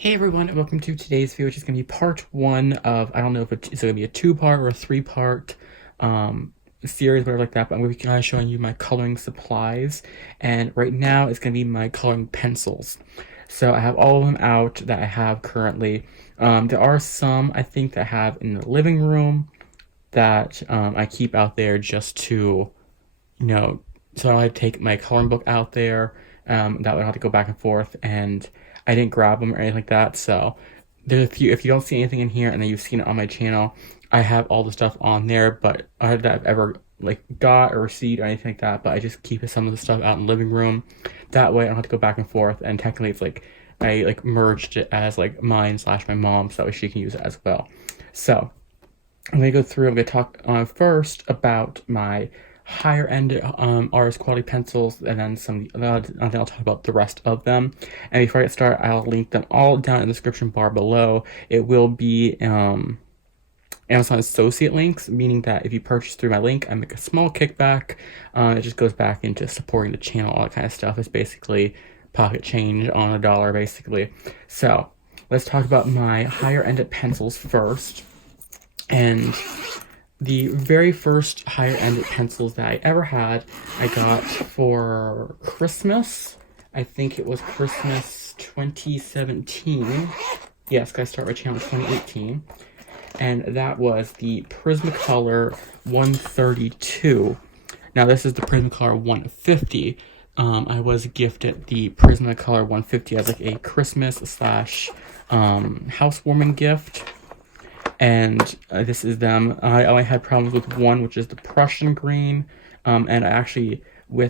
Hey everyone, and welcome to today's video, which is going to be part one of, I don't know if it's going to be a two-part or a three-part series, whatever like that, but I'm going to be kind of showing you my coloring supplies, and right now it's going to be my coloring pencils. So I have all of them out that I have currently. There are some, I think, that I have in the living room that I keep out there just to, so I take my coloring book out there, that would have to go back and forth, and I didn't grab them or anything like that. So there's a few. If you don't see anything in here, and then you've seen it on my channel, I have all the stuff on there, but that I've ever like got or received or anything like that. But I just keep some of the stuff out in the living room. That way, I don't have to go back and forth. And technically, it's like I like merged it as like mine / my mom, so that way she can use it as well. So I'm gonna go through. I'm gonna talk first about my higher end artist quality pencils, and then then I'll talk about the rest of them. And before I get started, I'll link them all down in the description bar below. It will be Amazon associate links, meaning that if you purchase through my link, I make a small kickback. It just goes back into supporting the channel, all that kind of stuff. It's basically pocket change on a dollar, basically. So let's talk about my higher end pencils first. And the very first higher end pencils that I ever had, I got for Christmas. I think it was Christmas 2017. Yes, I started my channel in 2018. And that was the Prismacolor 132. Now this is the Prismacolor 150. I was gifted the Prismacolor 150 as like a Christmas / housewarming gift. And this is them. I only had problems with one, which is the Prussian green. And it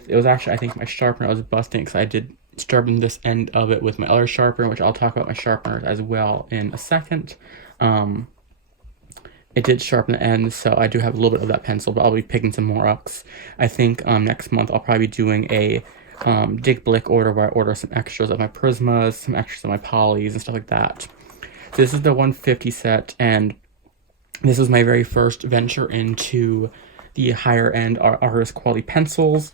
was actually, I think my sharpener was busting, because I did sharpen this end of it with my other sharpener, which I'll talk about my sharpeners as well in a second. It did sharpen the end, so I do have a little bit of that pencil, but I'll be picking some more up. I think next month I'll probably be doing a Dig Blick order, where I order some extras of my Prismas, some extras of my Polys, and stuff like that. So this is the 150 set, and this was my very first venture into the higher end artist quality pencils,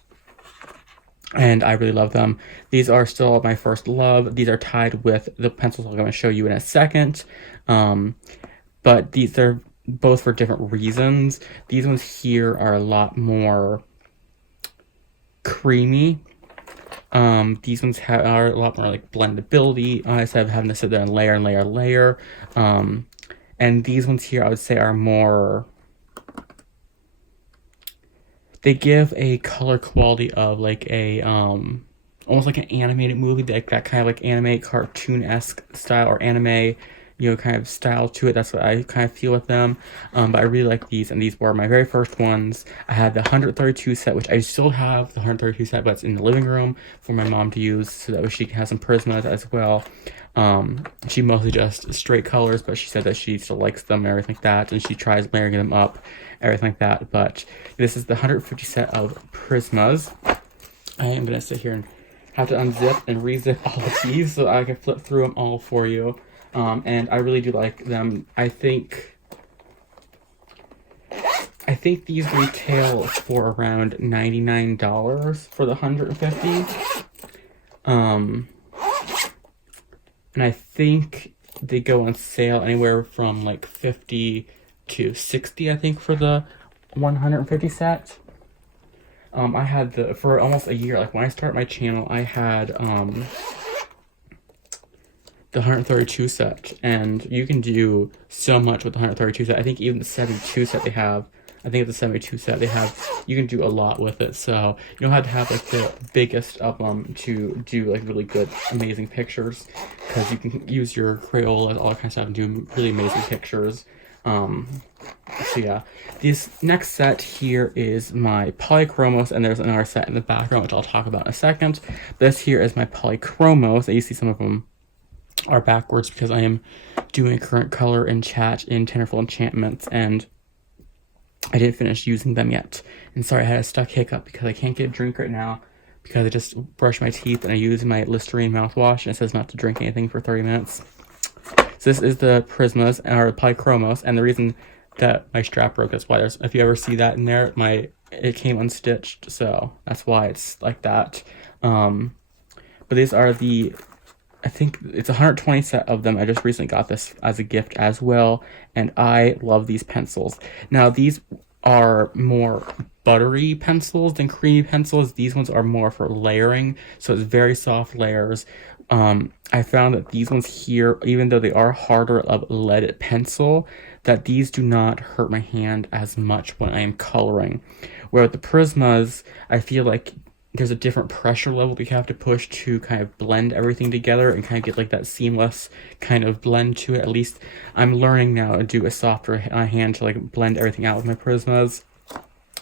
and I really love them. These are still my first love. These are tied with the pencils I'm going to show you in a second, but these are both for different reasons. These ones here are a lot more creamy. These ones are a lot more like blendability, instead of having to sit there and layer and layer and layer. And these ones here, I would say, are more, they give a color quality of like a, almost like an animated movie, like that kind of like anime cartoon-esque style, or anime, kind of style to it. That's what I kind of feel with them. But I really like these, and these were my very first ones. I had the 132 set, which I still have the 132 set, but it's in the living room for my mom to use, so that way she can have some Prismas as well. She mostly just straight colors, but she said that she still likes them and everything like that, and she tries layering them up, everything like that. But this is the 150 set of Prismas. I am gonna sit here and have to unzip and rezip all of these so I can flip through them all for you. And I really do like them. I think these retail for around $99 for the 150. And I think they go on sale anywhere from like 50 to 60, I think, for the 150 set. I had for almost a year, like when I started my channel, I had the 132 set, and you can do so much with the 132 set. I think even the 72 set they have, I think it's the 72 set they have, you can do a lot with it. So you don't have to have like the biggest of them to do like really good, amazing pictures, because you can use your Crayola, all that kind of stuff, and do really amazing pictures. So yeah, this next set here is my Polychromos, and there's another set in the background, which I'll talk about in a second. This here is my Polychromos, and you see some of them are backwards because I am doing current color and chat in Tenderful Enchantments, and I didn't finish using them yet. And sorry, I had a stuck hiccup because I can't get a drink right now, because I just brushed my teeth and I used my Listerine mouthwash, and it says not to drink anything for 30 minutes. So this is the Prismas, or Polychromos, and the reason that my strap broke, that's why if you ever see that in there, it came unstitched, so that's why it's like that. But these are the I think it's 120 set of them. I just recently got this as a gift as well, and I love these pencils. Now, these are more buttery pencils than creamy pencils. These ones are more for layering, so it's very soft layers. I found that these ones here, even though they are harder of leaded pencil, that these do not hurt my hand as much when I am coloring. Where with the Prismas, I feel like there's a different pressure level we have to push to kind of blend everything together and kind of get like that seamless kind of blend to it. At least I'm learning now to do a softer hand to like blend everything out with my Prismas.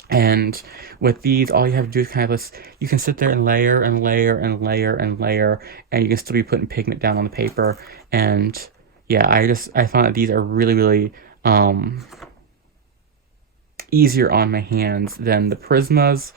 And with these, all you have to do is kind of this, you can sit there and layer and layer and layer and layer, and you can still be putting pigment down on the paper. And yeah, I found that these are really, really easier on my hands than the Prismas,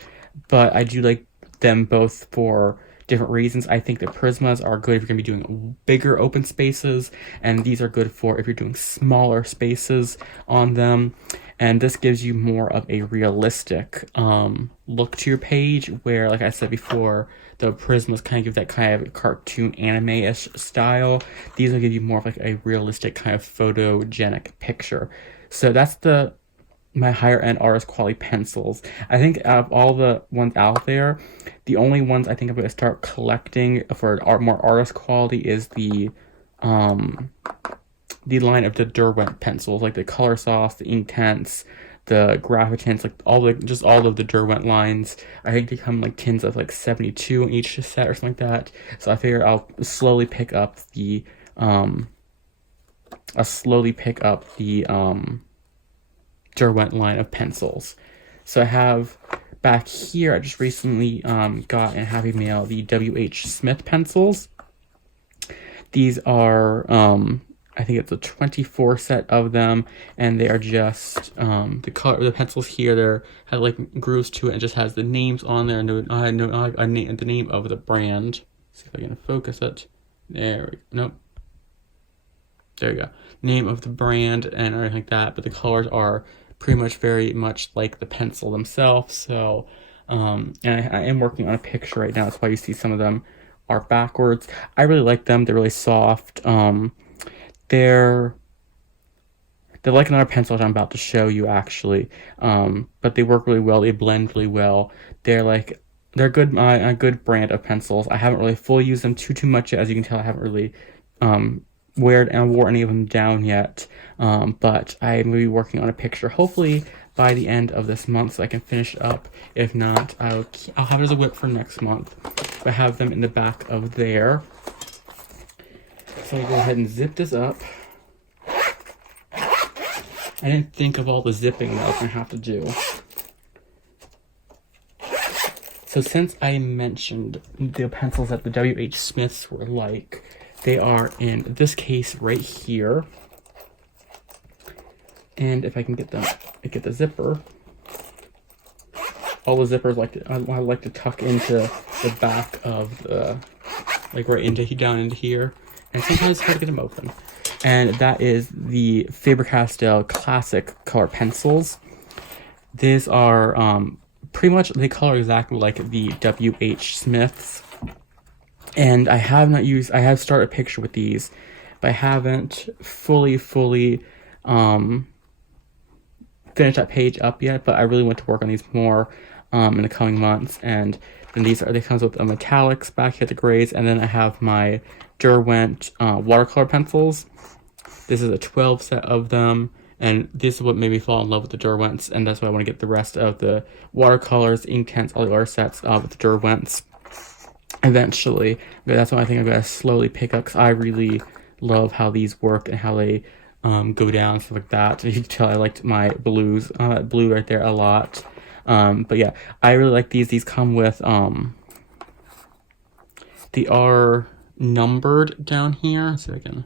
but I do like them both for different reasons. I think the Prismas are good if you're going to be doing bigger open spaces, and these are good for if you're doing smaller spaces on them. And this gives you more of a realistic look to your page, where, like I said before, the Prismas kind of give that kind of cartoon anime-ish style. These will give you more of like a realistic kind of photogenic picture. So that's my higher end artist quality pencils. I think out of all the ones out there, the only ones I think I'm going to start collecting for more artist quality is the line of the Derwent pencils, like the Color Sauce, the Inktense, the Graphitins, like all of the Derwent lines. I think they come like tins of like 72 in each set or something like that. So I figure I'll slowly pick up the Derwent line of pencils. So I have back here, I just recently got in Happy Mail the W.H. Smith pencils. These are, I think it's a 24 set of them, and they are just, the pencils here, have like grooves to it, and just has the names on there, and the name of the brand. Let's see if I can focus it. There we go. Nope. There you go. Name of the brand and everything like that, but the colors are pretty much very much like the pencil themselves. So, and I am working on a picture right now. That's why you see some of them are backwards. I really like them. They're really soft. They're like another pencil that I'm about to show you actually. But they work really well. They blend really well. They're good. A good brand of pencils. I haven't really fully used them too much yet. As you can tell, I haven't really wore any of them down yet, but I'm going to be working on a picture hopefully by the end of this month so I can finish it up. If not, I'll have it as a whip for next month. I have them in the back of there. So I'll go ahead and zip this up. I didn't think of all the zipping that I was going to have to do. So since I mentioned the pencils that the W.H. Smiths were like, they are in this case right here. And if I can get the zipper. All the zippers I like to tuck into the back of the, like right down into here. And sometimes it's hard to get them open. And that is the Faber-Castell Classic Color Pencils. These are pretty much, they color exactly like the W.H. Smiths. And I have started a picture with these, but I haven't fully finished that page up yet, but I really want to work on these more in the coming months. And then they comes with the metallics back here, the grays, and then I have my Derwent watercolor pencils. This is a 12 set of them, and this is what made me fall in love with the Derwents, and that's why I want to get the rest of the watercolors, Inktense, all the other sets with the Derwents eventually. But that's what I think I'm going to slowly pick up, because I really love how these work and how they go down, stuff like that. You can tell I liked my blues, blue right there a lot. But yeah, I really like these. These come with, they are numbered down here. So I can,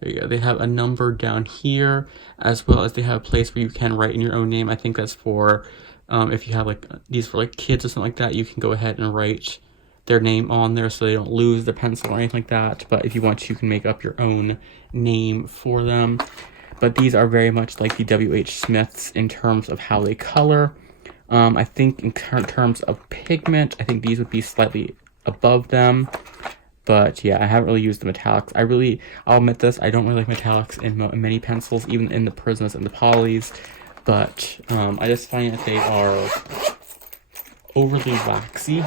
there you go. They have a number down here, as well as they have a place where you can write in your own name. I think that's for, if you have like these for like kids or something like that, you can go ahead and write their name on there so they don't lose their pencil or anything like that. But if you want to, you can make up your own name for them. But these are very much like the W.H. Smiths in terms of how they color. I think in terms of pigment, I think these would be slightly above them. But yeah, I haven't really used the metallics. I'll admit this, I don't really like metallics in many pencils, even in the Prismas and the Polys. But I just find that they are overly waxy.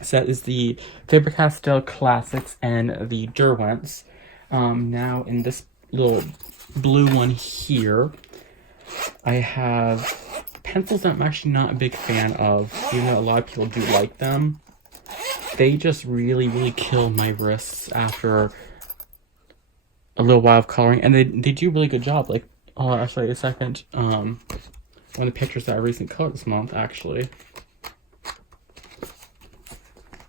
So that is the Faber-Castell Classics and the Derwents. Now in this little blue one here, I have pencils that I'm actually not a big fan of, even though a lot of people do like them. They just really, really kill my wrists after a little while of coloring, and they do a really good job. Like, I'll show you a second. One of the pictures that I recently colored this month, actually,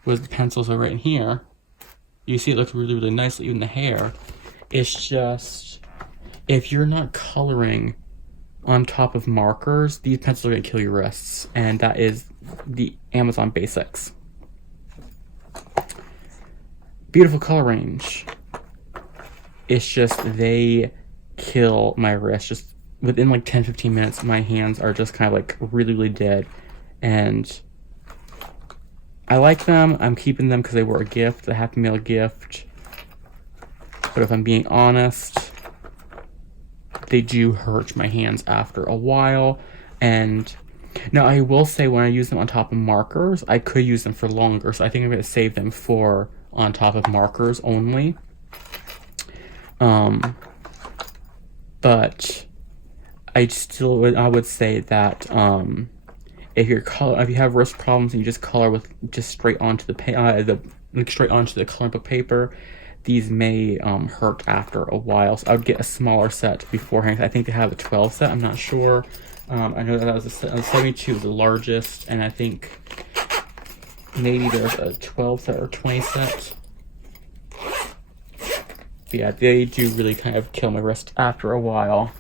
was the pencils are right in here. You see it looks really, really nicely, even the hair. It's just, if you're not coloring on top of markers, these pencils are going to kill your wrists, and that is the Amazon Basics. Beautiful color range. It's just, they kill my wrist. Just within like 10-15 minutes, my hands are just kind of like really, really dead. And I like them. I'm keeping them because they were a gift, a Happy Meal gift. But if I'm being honest, they do hurt my hands after a while. And now I will say, when I use them on top of markers, I could use them for longer. So I think I'm going to save them for on top of markers only. But I would say that if you have wrist problems and you just color with straight onto the straight onto the coloring book paper, these may hurt after a while. So I would get a smaller set beforehand. I think they have a 12 set. I'm not sure. I know that was a 72 is the largest, and I think maybe there's a 12 set or 20 set. But yeah, they do really kind of kill my wrist after a while.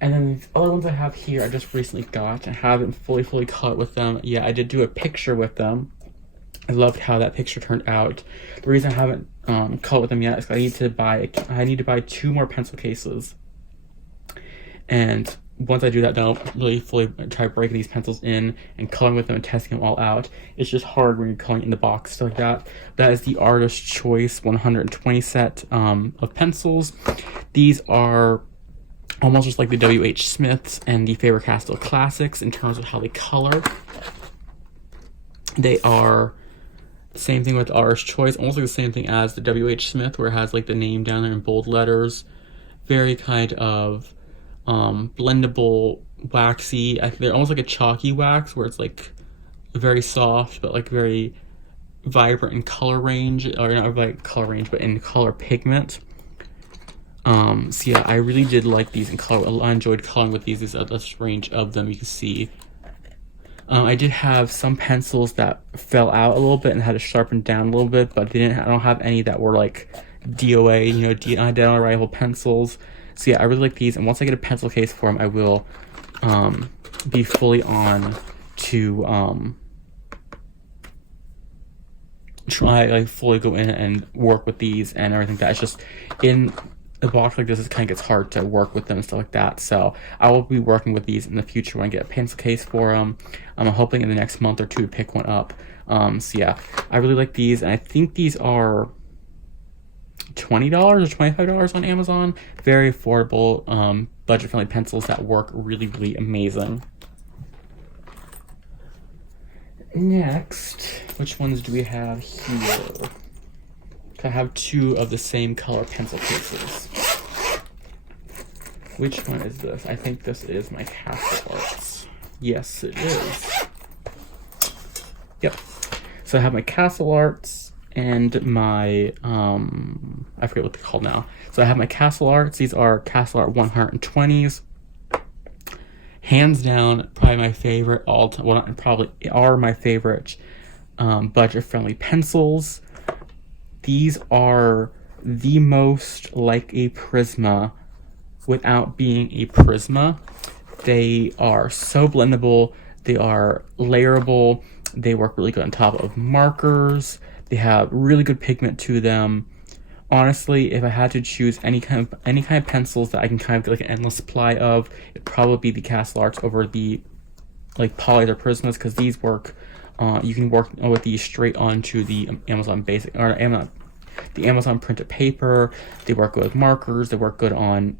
And then the other ones I have here, I just recently got and haven't fully colored with them. Yeah, I did do a picture with them. I loved how that picture turned out. The reason I haven't colored with them yet is I need to buy 2 more pencil cases. And once I do that, then I'll really fully try breaking these pencils in and coloring with them and testing them all out. It's just hard when you're coloring in the box, stuff like that. That is the Artist Choice 120 set of pencils. These are almost just like the W.H. Smiths and the Faber-Castell Classics in terms of how they color. They are the same thing with Artist Choice, almost like the same thing as the W.H. Smith, where it has like the name down there in bold letters. Very kind of blendable, waxy. I think they're almost like a chalky wax, where it's like very soft but like very vibrant in color range, or not like color range, but in color pigment. So yeah, I really did like these in color. I enjoyed coloring with these. There's a range of them, you can see. I did have some pencils that fell out a little bit and had to sharpen down a little bit, but I don't have any that were like DOA, dead on arrival pencils. So yeah, I really like these, and once I get a pencil case for them, I will be fully on to try fully go in and work with these and everything. That's just in a box like this, it kind of gets hard to work with them and stuff like that. So I will be working with these in the future when I get a pencil case for them. I'm hoping in the next month or two to pick one up. So yeah, I really like these, and I think these are $20 or $25 on Amazon. Very affordable, budget-friendly pencils that work really, really amazing. Next, which ones do we have here? I have 2 of the same color pencil cases. Which one is this? I think this is my Castle Arts. Yes, it is. Yep. So I have my Castle Arts and my, I forget what they're called now. So I have my Castle Arts. These are Castle Art 120s. Hands down, probably my favorite probably are my favorite budget-friendly pencils. These are the most like a Prisma without being a Prisma. They are so blendable. They are layerable. They work really good on top of markers. They have really good pigment to them. Honestly, if I had to choose any kind of pencils that I can kind of get like an endless supply of, it'd probably be the Castle Arts over the like Polys or Prismas, because these work You can work with these straight onto the Amazon Basic or the Amazon printed paper. They work good with markers. They work good on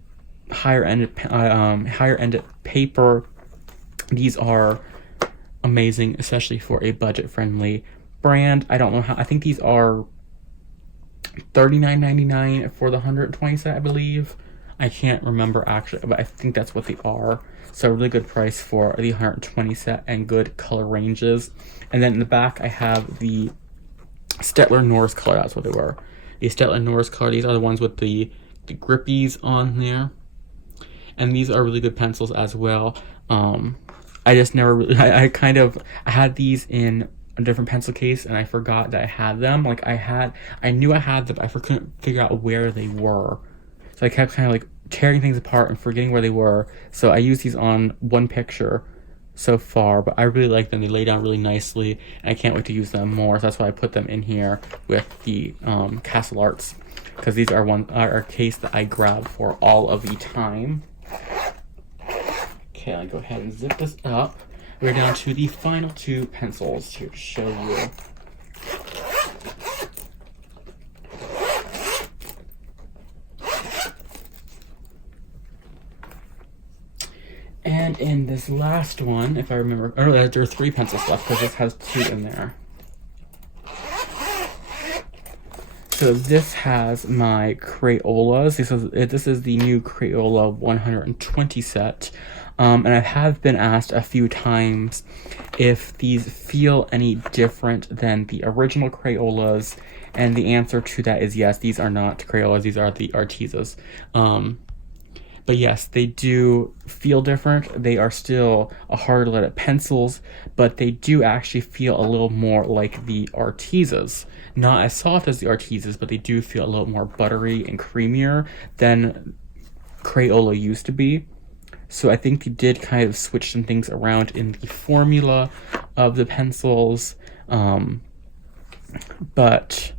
higher ended paper. These are amazing, especially for a budget friendly brand. I don't know how. I think these are $39.99 for the 120 set, I believe. I can't remember actually, but I think that's what they are. So a really good price for the 120 set and good color ranges. And then in the back, I have the Staedtler Norris color. That's what they were. The Staedtler Norris color. These are the ones with the grippies on there. And these are really good pencils as well. I just never really, I had these in a different pencil case and I forgot that I had them. Like I knew I had them, but I couldn't figure out where they were. So I kept kind of like tearing things apart and forgetting where they were. So I used these on one picture so far, but I really like them. They lay down really nicely and I can't wait to use them more. So that's why I put them in here with the Castle Arts, because these are a case that I grab for all of the time. Okay, I'll go ahead and zip this up. We're down to the final two pencils here to show you. And in this last one, if I remember, there are 3 pencils left because this has 2 in there. So this has my Crayolas. This is the new Crayola 120 set. And I have been asked a few times if these feel any different than the original Crayolas. And the answer to that is yes, these are not Crayolas, these are the Artisas. But yes, they do feel different. They are still a hard lead pencils, but they do actually feel a little more like the Artisas. Not as soft as the Artisas, but they do feel a little more buttery and creamier than Crayola used to be. So I think they did kind of switch some things around in the formula of the pencils. But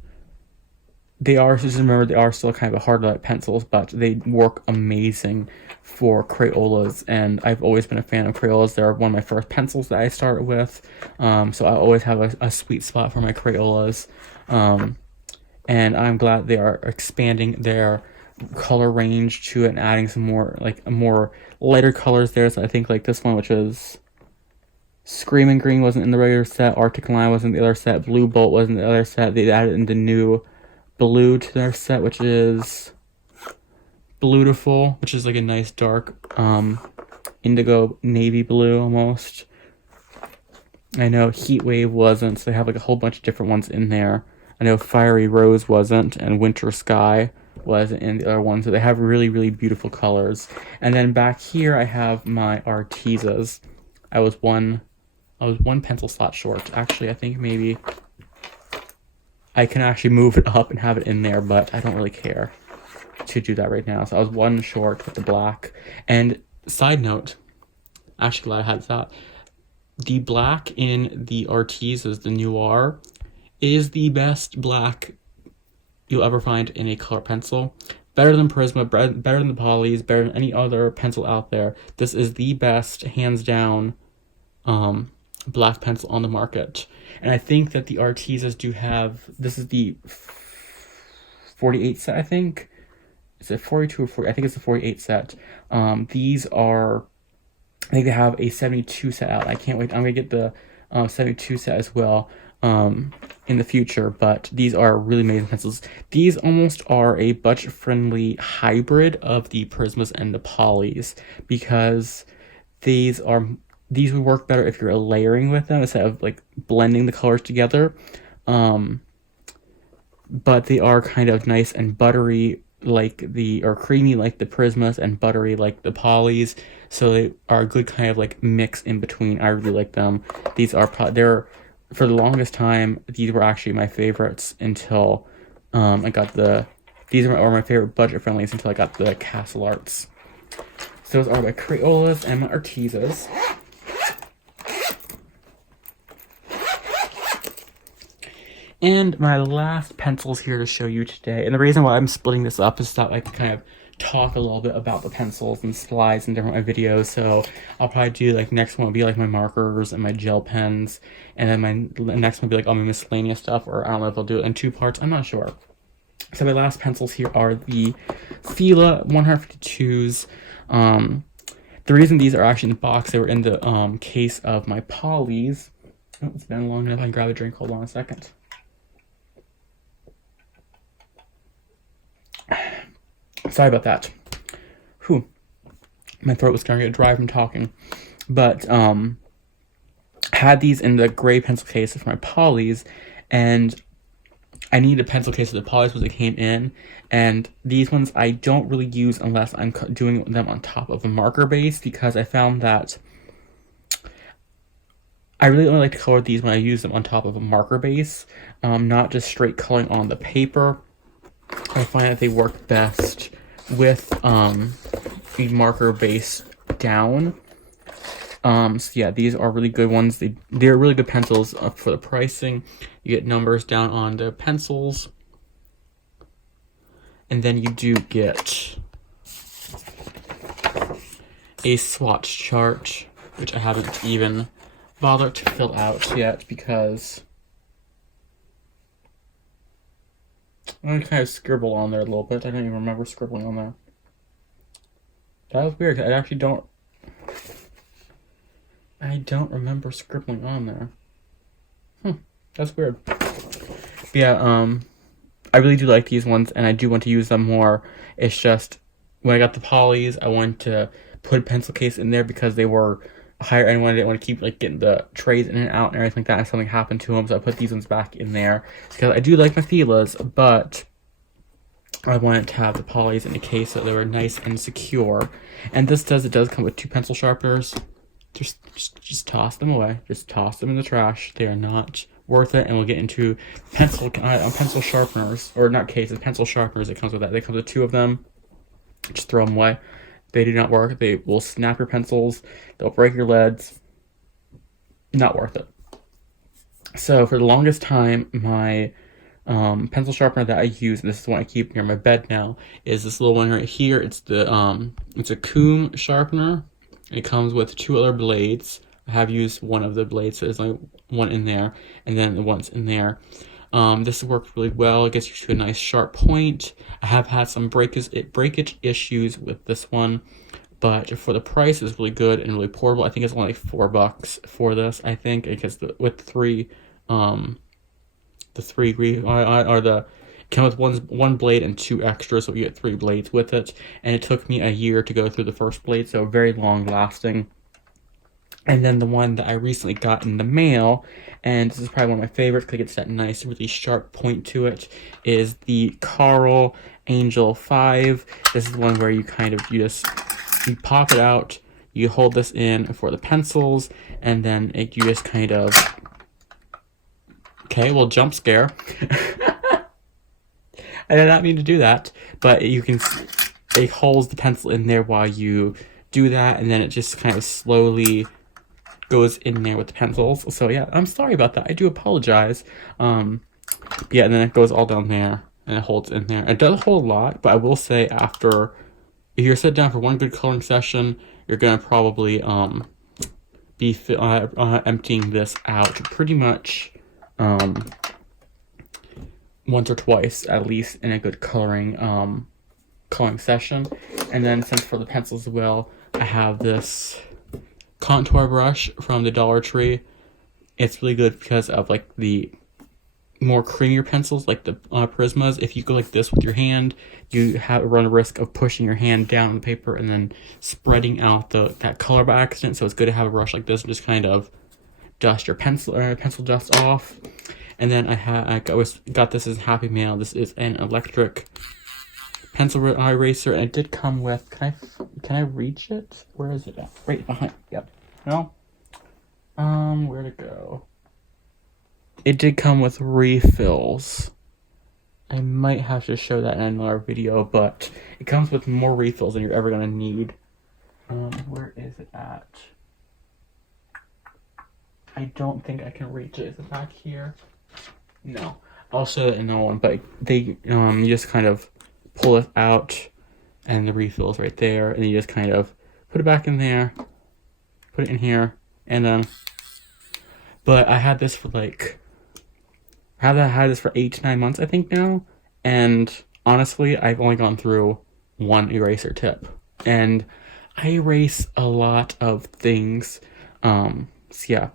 they are, just remember, they are still kind of a hard lead pencils, but they work amazing for Crayolas, and I've always been a fan of Crayolas. They're one of my first pencils that I started with, so I always have a sweet spot for my Crayolas, and I'm glad they are expanding their color range to and adding some more lighter colors there. So I think like this one, which is Screaming Green, wasn't in the regular set, Arctic Line wasn't in the other set, Blue Bolt wasn't in the other set. They added in the new blue to their set, which is Bluetiful, which is like a nice dark indigo navy blue almost. I know Heat Wave wasn't, so they have like a whole bunch of different ones in there. I know Fiery Rose wasn't, and Winter Sky wasn't in the other one, so they have really, really beautiful colors. And then back here I have my Artisas. I was one pencil slot short. Actually, I think maybe I can actually move it up and have it in there, but I don't really care to do that right now. So I was one short with the black. And side note, actually glad I had that. The black in the Artisas, the Noir, is the best black you'll ever find in a color pencil. Better than Prisma, better than the Polys, better than any other pencil out there. This is the best, hands down, black pencil on the market. And I think that the Artisas do have, this is the 48 set, I think. Is it 42 or 40? I think it's the 48 set. These are, I think they have a 72 set out. I can't wait. I'm going to get the 72 set as well in the future. But these are really amazing pencils. These almost are a budget-friendly hybrid of the Prismas and the Polys, because these would work better if you're layering with them instead of like blending the colors together. But they are kind of nice and buttery or creamy like the Prismas and buttery like the Polys. So they are a good kind of like mix in between. I really like them. These are for the longest time, these were actually my favorites until I got these are my favorite budget friendlies until I got the Castle Arts. So those are my Crayolas and my Artisas. And my last pencils here to show you today, and the reason why I'm splitting this up is that I can kind of talk a little bit about the pencils and supplies in different videos. So I'll probably do like next one will be like my markers and my gel pens, and then my next one will be like all my miscellaneous stuff, or I don't know if I'll do it in 2 parts. I'm not sure. So my last pencils here are the Fila 152s. The reason these are actually in the box, they were in the case of my Polys. Oh, it's been long enough. I can grab a drink. Hold on a second. Sorry about that. Whew. My throat was starting to get dry from talking. But had these in the gray pencil case for my Polys, and I needed a pencil case for the Polys because they came in, and these ones I don't really use unless I'm doing them on top of a marker base, because I found that I really only like to color these when I use them on top of a marker base, not just straight coloring on the paper. I find that they work best with the marker base down. So yeah, these are really good ones. They're really good pencils for the pricing. You get numbers down on the pencils. And then you do get a swatch chart, which I haven't even bothered to fill out yet because I kind of scribble on there a little bit. I don't even remember scribbling on there. That was weird. I actually don't remember scribbling on there. That's weird. But yeah, I really do like these ones, and I do want to use them more. It's just, when I got the Polys, I wanted to put a pencil case in there because they were higher end. I didn't want to keep like getting the trays in and out and everything like that, and something happened to them, so I put these ones back in there. Because I do like my Filas, but I wanted to have the Polys in a case so they were nice and secure. And it does come with 2 pencil sharpeners. Just toss them away. Just toss them in the trash. They are not worth it. And we'll get into pencil sharpeners, or not cases, pencil sharpeners. It comes with that. They come with 2 of them. Just throw them away. They do not work. They will snap your pencils. They'll break your leads. Not worth it. So for the longest time, my pencil sharpener that I use, and this is one I keep near my bed now, is this little one right here. It's a Coom sharpener. It comes with 2 other blades. I have used one of the blades, so there's like one in there, and then the one's in there. This worked really well. It gets you to a nice sharp point. I have had some breakage issues with this one, but for the price, it's really good and really portable. I think it's only like $4 for this. I think because with the 3 come with one blade and 2 extras, so you get 3 blades with it. And it took me a year to go through the first blade, so very long lasting. And then the one that I recently got in the mail, and this is probably one of my favorites because it gets that nice, really sharp point to it, is the Carl Angel 5. This is one where you pop it out, you hold this in for the pencils, and then you just kind of, okay, well, jump scare. I did not mean to do that, but it holds the pencil in there while you do that, and then it just kind of slowly goes in there with the pencils. So yeah, I'm sorry about that. I do apologize. Yeah, and then it goes all down there, and it holds in there. It does hold a lot, but I will say if you're set down for one good coloring session, you're gonna probably be emptying this out pretty much once or twice at least in a good coloring session. And then since for the pencils as well, I have this contour brush from the Dollar Tree. It's really good because of like the more creamier pencils, like the Prismas. If you go like this with your hand, you run a risk of pushing your hand down on the paper and then spreading out that color by accident. So it's good to have a brush like this and just kind of dust your pencil dust off. And then I got this as Happy Mail. This is an electric pencil eraser, and it did come with. Can I reach it? Where is it at? Right behind. Yep. No. Where'd it go? It did come with refills. I might have to show that in another video, but it comes with more refills than you're ever gonna need. Where is it at? I don't think I can reach it. Is it back here? No. I'll show it in another one, but you just kind of pull it out, and the refills right there, and you just kind of put it back in there, put it in here, and then, but I had this for like, I had this for 8 to 9 months, I think now, and honestly, I've only gone through one eraser tip, and I erase a lot of things, so yeah,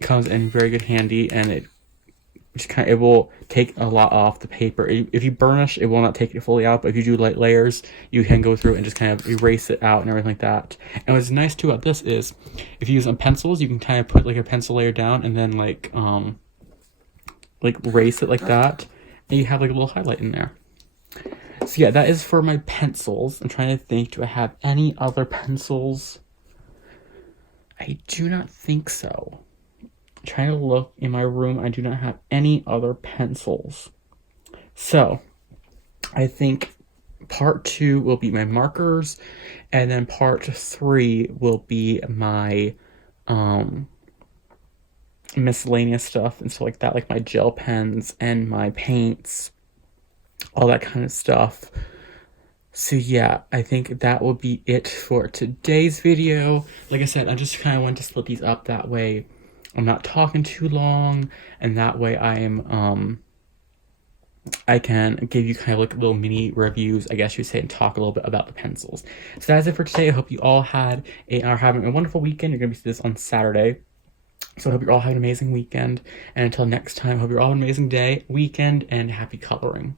comes in very good handy, and it will take a lot off the paper. If you burnish, it will not take it fully out, but if you do light layers, you can go through and just kind of erase it out and everything like that. And what's nice too about this is, if you use pencils, you can kind of put like a pencil layer down and then like erase it like that, and you have like a little highlight in there. So yeah, that is for my pencils. I'm trying to think, do I have any other pencils? I do not think so. I'm trying to look in my room. I do not have any other pencils. So I think part 2 will be my markers, and then part 3 will be my miscellaneous stuff and stuff like that, like my gel pens and my paints, all that kind of stuff. So yeah, I think that will be it for today's video. Like I said, I just kind of want to split these up, that way I'm not talking too long, and that way I can give you kind of like little mini reviews, I guess you would say, and talk a little bit about the pencils. So that's it for today. I hope you all are having a wonderful weekend. You're going to see this on Saturday. So I hope you're all having an amazing weekend. And until next time, I hope you're all having an amazing day, weekend, and happy coloring.